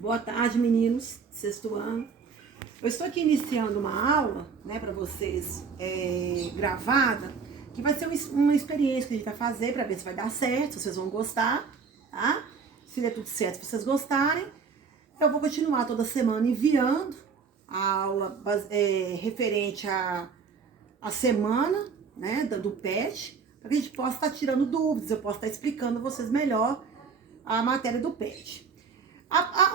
Boa tarde, meninos, sexto ano. Eu estou aqui iniciando uma aula, né, para vocês, gravada, que vai ser uma experiência que a gente vai fazer para ver se vai dar certo, se vocês vão gostar, tá? Se der tudo certo, se vocês gostarem, eu vou continuar toda semana enviando a aula referente à semana, né, do PET, para que a gente possa estar tirando dúvidas, eu possa estar explicando a vocês melhor a matéria do PET.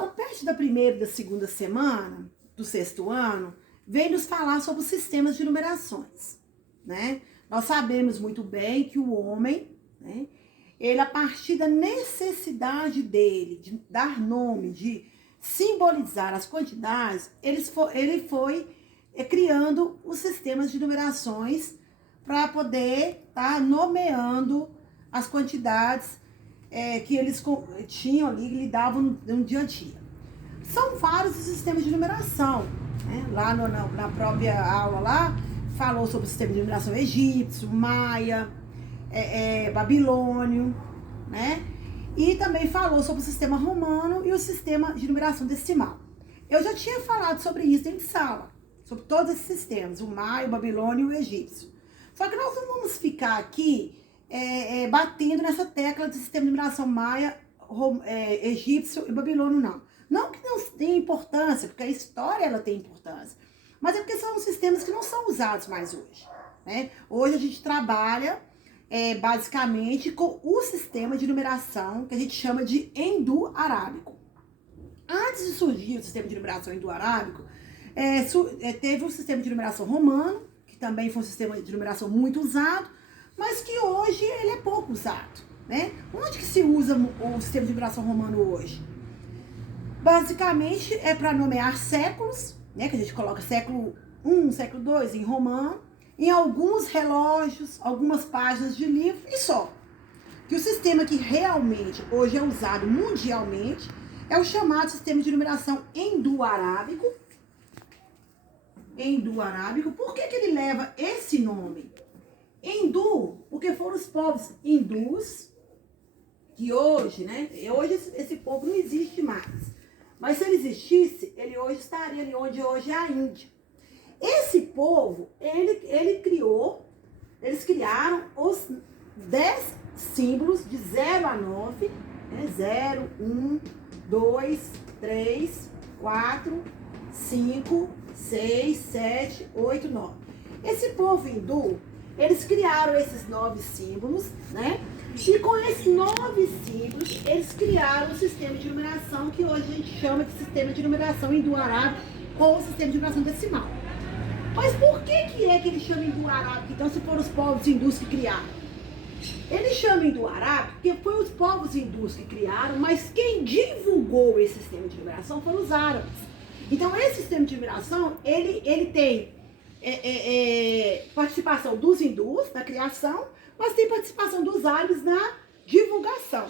O PET da primeira e da segunda semana, do sexto ano, vem nos falar sobre os sistemas de numerações, né? Nós sabemos muito bem que o homem, né, ele, a partir da necessidade dele de dar nome, de simbolizar as quantidades, ele foi criando os sistemas de numerações para poder estar nomeando as quantidades que eles tinham ali, que lidavam no dia a dia. São vários os sistemas de numeração, né? Lá na própria aula lá, falou sobre o sistema de numeração egípcio, maia, babilônio, né? E também falou sobre o sistema romano e o sistema de numeração decimal. Eu já tinha falado sobre isso dentro de sala, sobre todos esses sistemas, o maia, o babilônio e o egípcio. Só que nós não vamos ficar aqui batendo nessa tecla do sistema de numeração maia, egípcio e babilônio, não. Não que não tenha importância, porque a história ela tem importância, mas é porque são sistemas que não são usados mais hoje, né? Hoje a gente trabalha basicamente com o sistema de numeração que a gente chama de hindu-arábico. Antes de surgir o sistema de numeração hindu-arábico, teve o sistema de numeração romano, que também foi um sistema de numeração muito usado, mas que hoje ele é pouco usado, né? Onde que se usa o sistema de numeração romano hoje? Basicamente é para nomear séculos, né? Que a gente coloca século I, século II em romano, em alguns relógios, algumas páginas de livro e só. Que o sistema que realmente hoje é usado mundialmente é o chamado sistema de numeração hindu-arábico. Hindu-arábico, por que ele leva esse nome? Hindu, porque foram os povos hindus, que hoje, né? Hoje esse povo não existe mais. Mas se ele existisse, ele hoje estaria ali onde hoje é a Índia. Esse povo, eles criaram os 10 símbolos de 0 a 9, né? 0, 1, 2, 3, 4, 5, 6, 7, 8, 9. Esse povo hindu, eles criaram esses 9 símbolos, né? E com esses 9 símbolos, eles criaram um sistema de numeração que hoje a gente chama de sistema de numeração hindu-arábico ou sistema de numeração decimal. Mas por que ele chama hindu-arábico, então, se foram os povos hindus que criaram? Ele chama hindu-arábico porque foi os povos hindus que criaram, mas quem divulgou esse sistema de numeração foram os árabes. Então, esse sistema de numeração, ele tem participação dos hindus na criação, mas tem participação dos árabes na divulgação.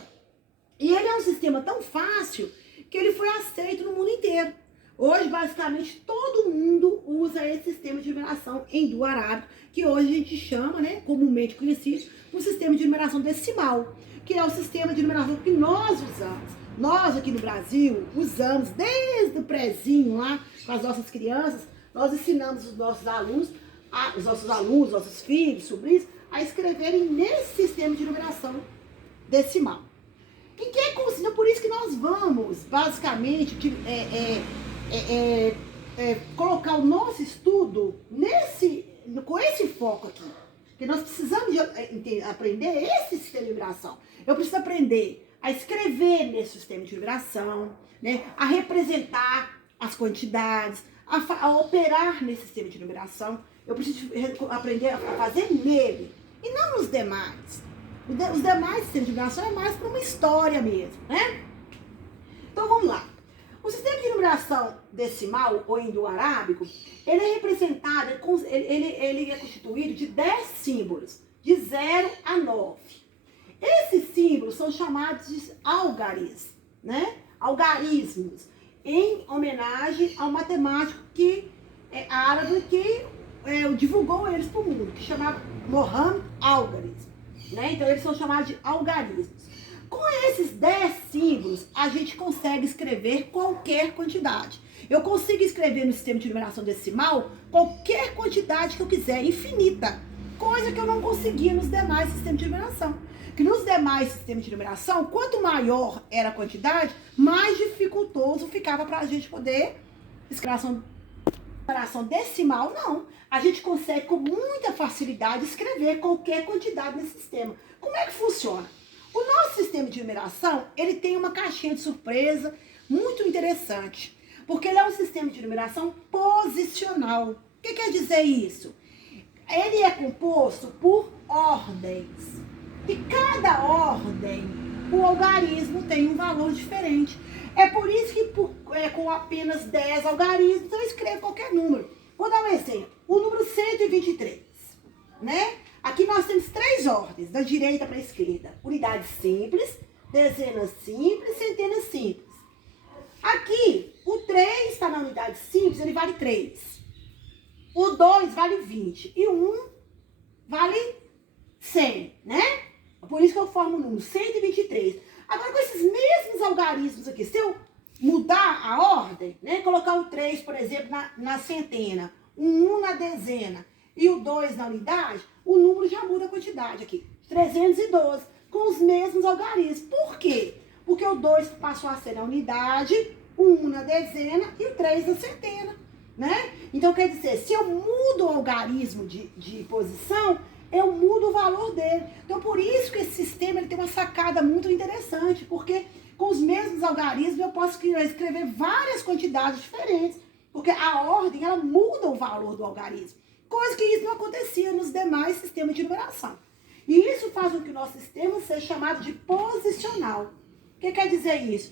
E ele é um sistema tão fácil que ele foi aceito no mundo inteiro. Hoje, basicamente, todo mundo usa esse sistema de numeração hindu-arábico, que hoje a gente chama, né, comumente conhecido, o sistema de numeração decimal, que é o sistema de numeração que nós usamos. Nós aqui no Brasil usamos desde o prézinho lá, com as nossas crianças, nós ensinamos os nossos alunos, nossos filhos, sobrinhos, a escreverem nesse sistema de numeração decimal. E que é consciente, por isso que nós vamos, basicamente, colocar o nosso estudo com esse foco aqui. Porque nós precisamos aprender esse sistema de numeração. Eu preciso aprender a escrever nesse sistema de numeração, né, a representar as quantidades, a operar nesse sistema de numeração. Eu preciso aprender a fazer nele e não nos demais. Os demais sistemas de numeração é mais para uma história mesmo, né? Então vamos lá. O sistema de numeração decimal ou hindu-arábico, ele é representado, ele é constituído de 10 símbolos, de 0 a 9. Esses símbolos são chamados de algarismos, né? Algarismos, em homenagem ao matemático que é árabe que divulgou eles para o mundo, que chamava Mohammed Algarismo, né? Então eles são chamados de algarismos. Com esses 10 símbolos, a gente consegue escrever qualquer quantidade. Eu consigo escrever no sistema de numeração decimal qualquer quantidade que eu quiser, infinita. Coisa que eu não conseguia nos demais sistemas de numeração. Que nos demais sistemas de numeração, quanto maior era a quantidade, mais dificultoso ficava para a gente poder escrever. Numeração decimal, não. A gente consegue com muita facilidade escrever qualquer quantidade nesse sistema. Como é que funciona? O nosso sistema de numeração, ele tem uma caixinha de surpresa muito interessante. Porque ele é um sistema de numeração posicional. O que quer dizer isso? Ele é composto por ordens. E cada ordem, o algarismo tem um valor diferente. É por isso que com apenas 10 algarismos eu escrevo qualquer número. Vou dar um exemplo. O número 123, né? Aqui nós temos 3 ordens, da direita para a esquerda. Unidade simples, dezenas simples, centenas simples. Aqui, o 3 está na unidade simples, ele vale 3. O 2 vale 20. E o 1 vale 100, né? Por isso que eu formo o número 123. Agora, com esses mesmos algarismos aqui, se eu mudar a ordem, né? Colocar o 3, por exemplo, na centena, o 1 na dezena e o 2 na unidade, o número já muda a quantidade aqui. 312, com os mesmos algarismos. Por quê? Porque o 2 passou a ser na unidade, o 1 na dezena e o 3 na centena, né? Então, quer dizer, se eu mudo o algarismo de posição, eu mudo o valor dele. Então, por isso que esse sistema ele tem uma sacada muito interessante, porque com os mesmos algarismos eu posso escrever várias quantidades diferentes, porque a ordem, ela muda o valor do algarismo, coisa que isso não acontecia nos demais sistemas de numeração. E isso faz com que o nosso sistema seja chamado de posicional. O que quer dizer isso?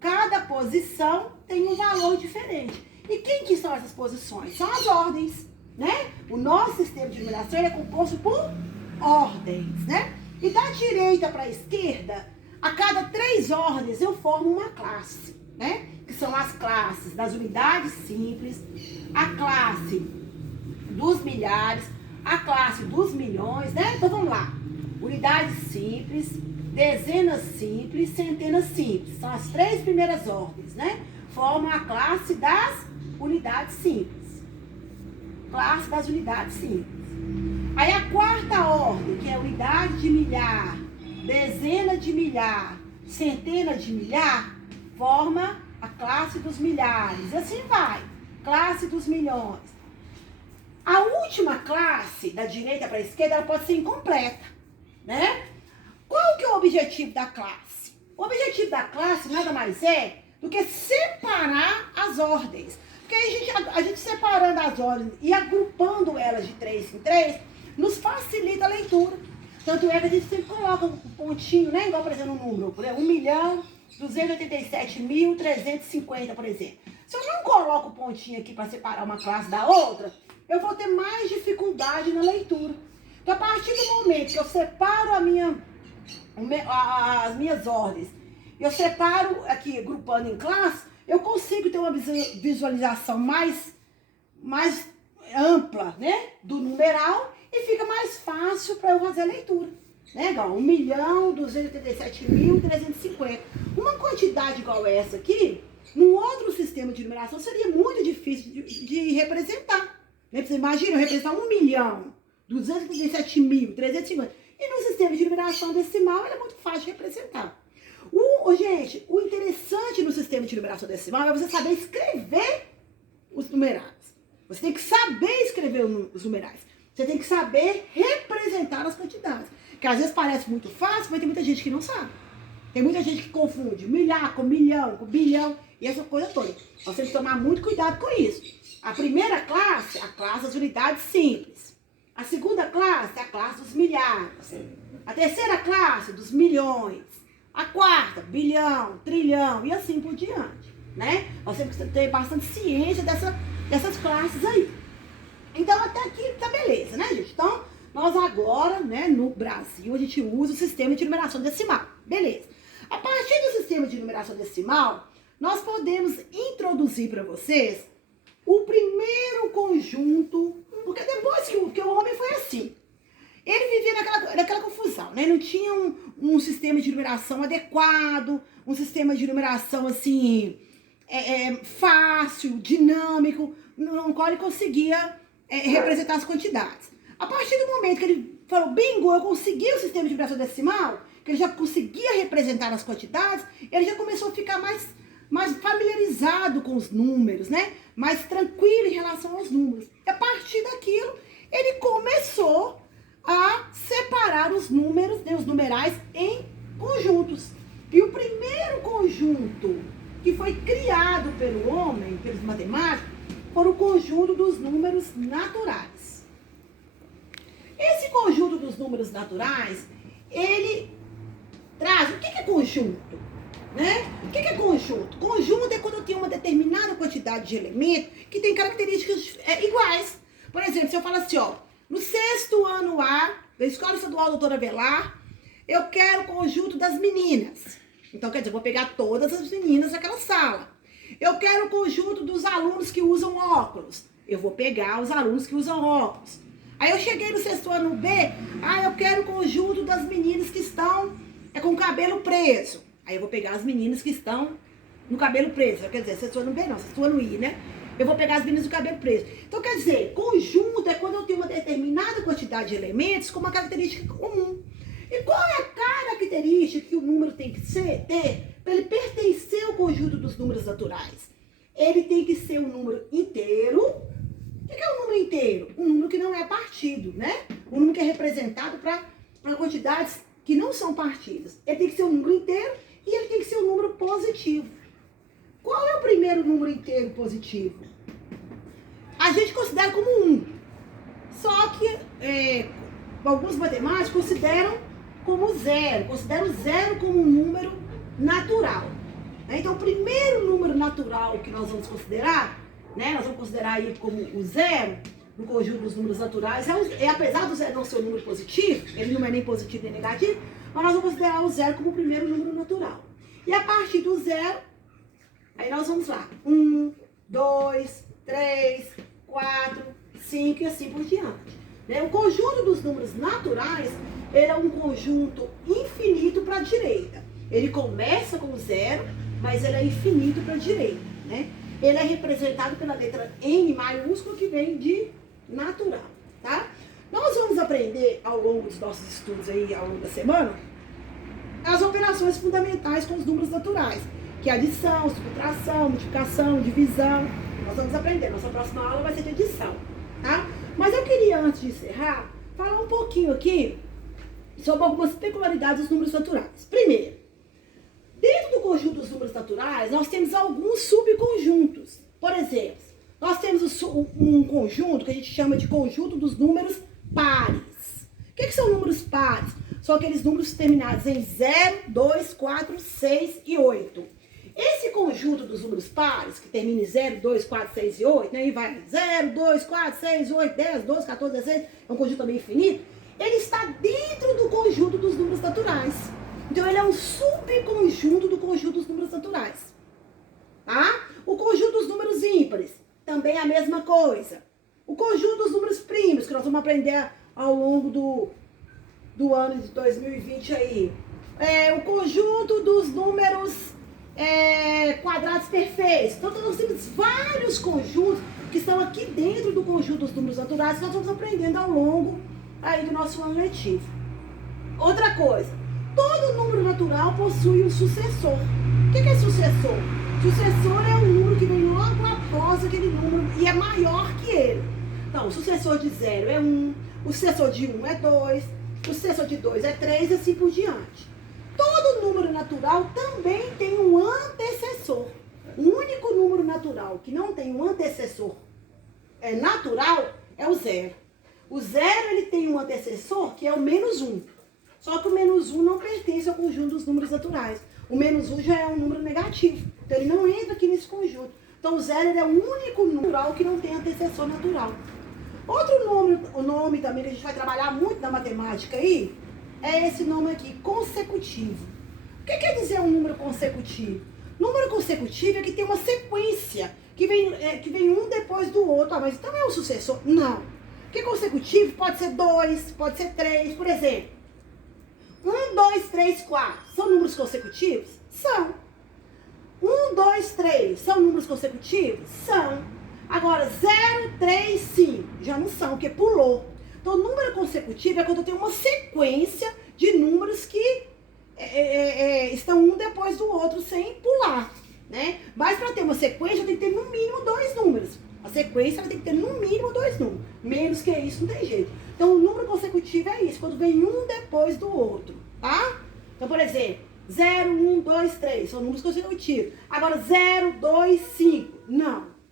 Cada posição tem um valor diferente. E quem que são essas posições? São as ordens, né? O nosso sistema de numeração ele é composto por ordens, né? E da direita para a esquerda, a cada 3 ordens eu formo uma classe, né? Que são as classes das unidades simples, a classe dos milhares, a classe dos milhões, né? Então vamos lá. Unidades simples, dezenas simples, centenas simples. São as 3 primeiras ordens, né? Formam a classe das unidades simples. Classe das unidades simples. Aí a quarta ordem, que é unidade de milhar, dezena de milhar, centena de milhar, forma a classe dos milhares. E assim vai. Classe dos milhões. A última classe, da direita para a esquerda, ela pode ser incompleta, né? Qual que é o objetivo da classe? O objetivo da classe nada mais é do que separar as ordens. Porque aí a gente separando as ordens e agrupando elas de 3 em 3, nos facilita a leitura. Tanto é que a gente sempre coloca um pontinho, né? Igual, por exemplo, um número, por exemplo, 1.287.350, por exemplo. Se eu não coloco o pontinho aqui para separar uma classe da outra, eu vou ter mais dificuldade na leitura. Então, a partir do momento que eu separo as minhas ordens, eu separo aqui, agrupando em classe, eu consigo ter uma visualização mais ampla, né, do numeral e fica mais fácil para eu fazer a leitura. Né, igual 1.287.350. Uma quantidade igual essa aqui, num outro sistema de numeração, seria muito difícil de representar. Né? Você imagina, eu representar 1.287.350. E no sistema de numeração decimal, ele é muito fácil de representar. Gente, o interessante no sistema de numeração decimal é você saber escrever os numerais. Você tem que saber escrever os numerais. Você tem que saber representar as quantidades. Que às vezes parece muito fácil, mas tem muita gente que não sabe. Tem muita gente que confunde milhar com milhão, com bilhão e essa coisa toda. Nós temos que tomar muito cuidado com isso. A primeira classe, a classe das unidades simples. A segunda classe, a classe dos milhares. A terceira classe, dos milhões. A quarta, bilhão, trilhão e assim por diante, né? Nós temos que ter bastante ciência dessas classes aí. Então, até aqui tá beleza, né, gente? Então, nós agora, né, no Brasil, a gente usa o sistema de numeração decimal. Beleza. A partir do sistema de numeração decimal, nós podemos introduzir para vocês o primeiro conjunto, porque depois que o homem foi assim. Ele vivia naquela confusão, né? Não tinha um sistema de numeração adequado, um sistema de numeração, assim, fácil, dinâmico, no qual ele conseguia representar as quantidades. A partir do momento que ele falou, bingo, eu consegui o sistema de numeração decimal, que ele já conseguia representar as quantidades, ele já começou a ficar mais familiarizado com os números, né? Mais tranquilo em relação aos números. E a partir daquilo, ele começou a separar os números, né, os numerais, em conjuntos. E o primeiro conjunto que foi criado pelo homem, pelos matemáticos, foi o conjunto dos números naturais. Esse conjunto dos números naturais, ele traz... O que é conjunto? Né? O que é conjunto? Conjunto é quando eu tenho uma determinada quantidade de elementos que tem características iguais. Por exemplo, se eu falo assim, ó, no 6º ano A da Escola Estadual Doutora Avelar, eu quero o conjunto das meninas. Então, quer dizer, eu vou pegar todas as meninas daquela sala. Eu quero o conjunto dos alunos que usam óculos. Eu vou pegar os alunos que usam óculos. Aí eu cheguei no 6º ano B, eu quero o conjunto das meninas que estão com o cabelo preso. Aí eu vou pegar as meninas que estão no cabelo preso. Quer dizer, 6º ano B não, 6º ano I, né? Eu vou pegar as meninas do cabelo preso. Então, quer dizer, conjunto é quando eu tenho uma determinada quantidade de elementos com uma característica comum. E qual é a característica que o número tem que ter para ele pertencer ao conjunto dos números naturais? Ele tem que ser um número inteiro. O que é um número inteiro? Um número que não é partido, né? Um número que é representado para quantidades que não são partidas. Ele tem que ser um número inteiro e ele tem que ser um número positivo. Qual é o primeiro número inteiro positivo? A gente considera como 1. Só que alguns matemáticos consideram como 0. Consideram 0 como um número natural. Então, o primeiro número natural que nós vamos considerar, né, nós vamos considerar aí como o 0, no conjunto dos números naturais, apesar do 0 não ser um número positivo, ele não é nem positivo nem negativo, mas nós vamos considerar o 0 como o primeiro número natural. E a partir do 0, aí nós vamos lá, 1, 2, 3, 4, 5 e assim por diante. Né? O conjunto dos números naturais, ele é um conjunto infinito para a direita. Ele começa com 0, mas ele é infinito para a direita. Né? Ele é representado pela letra N maiúscula, que vem de natural. Tá? Nós vamos aprender ao longo dos nossos estudos aí, ao longo da semana, as operações fundamentais com os números naturais, que é adição, subtração, multiplicação, divisão. Nós vamos aprender. Nossa próxima aula vai ser de adição, tá? Mas eu queria, antes de encerrar, falar um pouquinho aqui sobre algumas peculiaridades dos números naturais. Primeiro, dentro do conjunto dos números naturais, nós temos alguns subconjuntos. Por exemplo, nós temos um conjunto que a gente chama de conjunto dos números pares. O que são números pares? São aqueles números terminados em 0, 2, 4, 6 e 8. Esse conjunto dos números pares, que termina em 0, 2, 4, 6 e 8, né, e vai 0, 2, 4, 6, 8, 10, 12, 14, 16, é um conjunto também infinito, ele está dentro do conjunto dos números naturais. Então, ele é um subconjunto do conjunto dos números naturais. Tá? O conjunto dos números ímpares, também é a mesma coisa. O conjunto dos números primos, que nós vamos aprender ao longo do ano de 2020 aí. O conjunto dos números quadrados perfeitos. Então, nós temos vários conjuntos que estão aqui dentro do conjunto dos números naturais que nós vamos aprendendo ao longo aí do nosso ano letivo. Outra coisa, todo número natural possui um sucessor. O que é sucessor? Sucessor é um número que vem logo após aquele número e é maior que ele. Então, o sucessor de 0 é 1, o sucessor de 1 é 2, o sucessor de 2 é 3 e assim por diante. Todo número natural também tem um antecessor. O único número natural que não tem um antecessor natural é o 0. O 0 ele tem um antecessor que é o menos 1. Só que o menos 1 não pertence ao conjunto dos números naturais. O menos 1 já é um número negativo. Então ele não entra aqui nesse conjunto. Então o 0 ele é o único número natural que não tem antecessor natural. Outro nome também que a gente vai trabalhar muito na matemática aí, é esse nome aqui, consecutivo. O que quer dizer um número consecutivo? Número consecutivo é que tem uma sequência, que vem um depois do outro. Mas então é o sucessor? Não. Porque consecutivo pode ser 2, pode ser 3, por exemplo. 1, 2, 3, 4. São números consecutivos? São. 1, 2, 3. São números consecutivos? São. Agora, 0, 3, 5. Já não são, porque pulou. Então, número consecutivo é quando eu tenho uma sequência de números que estão um depois do outro sem pular, né? Mas para ter uma sequência, eu tenho que ter no mínimo 2 números. A sequência tem que ter no mínimo 2 números. Menos que isso, não tem jeito. Então, o número consecutivo é isso, quando vem um depois do outro, tá? Então, por exemplo, 0, 1, 2, 3, são números consecutivos. Agora, 0, 2, 5,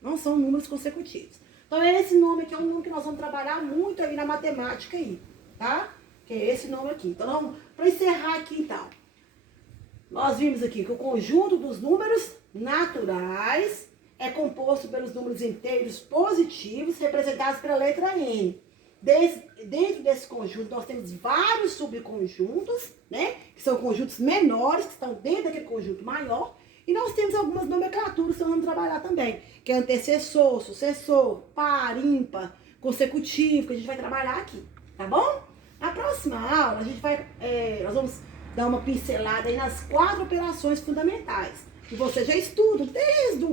não são números consecutivos. Então, esse nome aqui é um nome que nós vamos trabalhar muito aí na matemática aí, tá? Que é esse nome aqui. Então, para encerrar aqui, então, nós vimos aqui que o conjunto dos números naturais é composto pelos números inteiros positivos, representados pela letra N. Dentro desse conjunto, nós temos vários subconjuntos, né? Que são conjuntos menores, que estão dentro daquele conjunto maior. E nós temos algumas nomenclaturas que nós vamos trabalhar também, que é antecessor, sucessor, par, ímpar, consecutivo, que a gente vai trabalhar aqui, tá bom? Na próxima aula, nós vamos dar uma pincelada aí nas 4 operações fundamentais, que você já estuda desde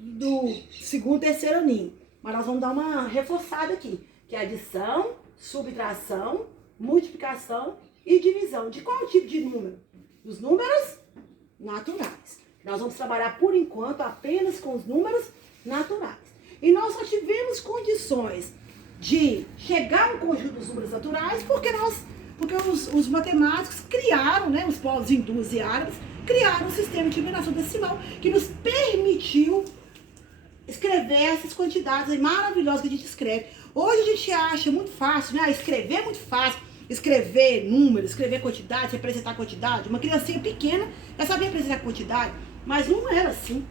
do segundo, terceiro aninho. Mas nós vamos dar uma reforçada aqui, que é adição, subtração, multiplicação e divisão. De qual tipo de número? Dos números naturais. Nós vamos trabalhar, por enquanto, apenas com os números naturais. E nós só tivemos condições de chegar ao conjunto dos números naturais porque os matemáticos criaram, né, os povos hindus e árabes, criaram um sistema de numeração decimal que nos permitiu escrever essas quantidades aí maravilhosas que a gente escreve. Hoje a gente acha muito fácil, né? Escrever é muito fácil. Escrever números, escrever quantidade, representar quantidade. Uma criancinha pequena já sabia representar quantidade, mas não era assim.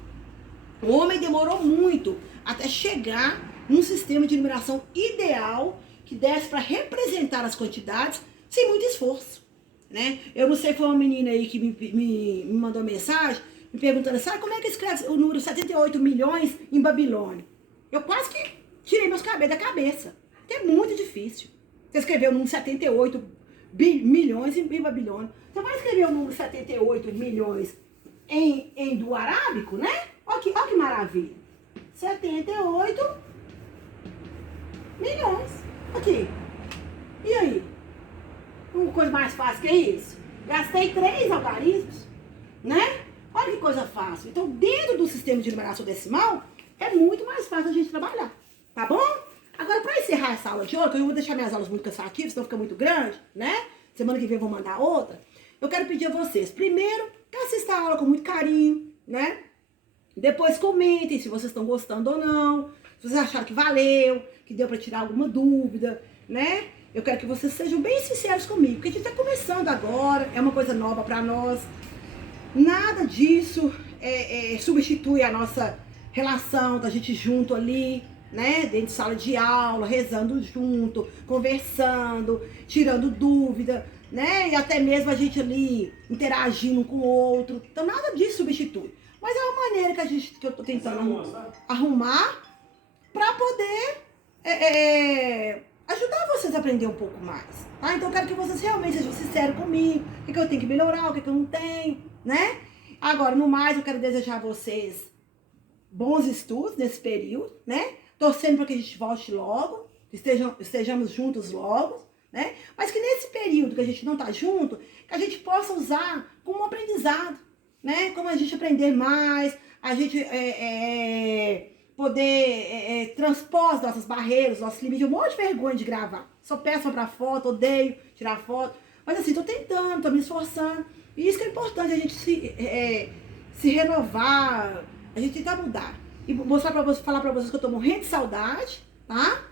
O homem demorou muito até chegar num sistema de numeração ideal que desse para representar as quantidades sem muito esforço, né? Eu não sei, foi uma menina aí que me mandou mensagem me perguntando, sabe como é que escreve o número 78 milhões em Babilônia? Eu quase que tirei meus cabelos da cabeça. É muito difícil. Você escreveu o número 78 milhões em Babilônia. Você vai escrever o número 78 milhões em do arábico, né? Olha que maravilha. 78 milhões. Aqui. E aí? Uma coisa mais fácil que isso? Gastei 3 algarismos, né? Olha que coisa fácil. Então, dentro do sistema de numeração decimal, é muito mais fácil a gente trabalhar. Tá bom? Agora, para encerrar essa aula de hoje, que eu não vou deixar minhas aulas muito cansativas, senão fica muito grande, né? Semana que vem eu vou mandar outra. Eu quero pedir a vocês, primeiro, que assistam a aula com muito carinho, né? Depois comentem se vocês estão gostando ou não, se vocês acharam que valeu, que deu para tirar alguma dúvida, né? Eu quero que vocês sejam bem sinceros comigo, porque a gente está começando agora, é uma coisa nova para nós. Nada disso substitui a nossa relação da gente junto ali, né? Dentro de sala de aula, rezando junto, conversando, tirando dúvida, né? E até mesmo a gente ali interagindo um com o outro. Então nada disso substitui. Mas é uma maneira que eu tô tentando arrumar para poder ajudar vocês a aprender um pouco mais, tá? Então eu quero que vocês realmente sejam sinceros comigo, o que eu tenho que melhorar, o que eu não tenho, né? Agora, no mais, eu quero desejar a vocês bons estudos nesse período, né? Torcendo para que a gente volte logo, que estejamos juntos logo, né? Mas que nesse período que a gente não está junto, que a gente possa usar como um aprendizado, né? Como a gente aprender mais, a gente poder transpor as nossas barreiras, nossos limites. Eu morro de vergonha de gravar. Sou péssima para foto, odeio tirar foto. Mas assim, tô tentando, tô me esforçando. E isso que é importante, a gente se renovar, a gente tentar mudar. E mostrar pra vocês, falar pra vocês que eu tô morrendo de saudade, tá?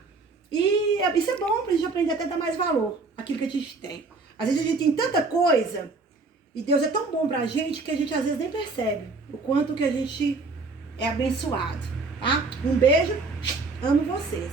E isso é bom pra gente aprender até a dar mais valor àquilo que a gente tem. Às vezes a gente tem tanta coisa, e Deus é tão bom pra gente, que a gente às vezes nem percebe o quanto que a gente é abençoado, tá? Um beijo, amo vocês.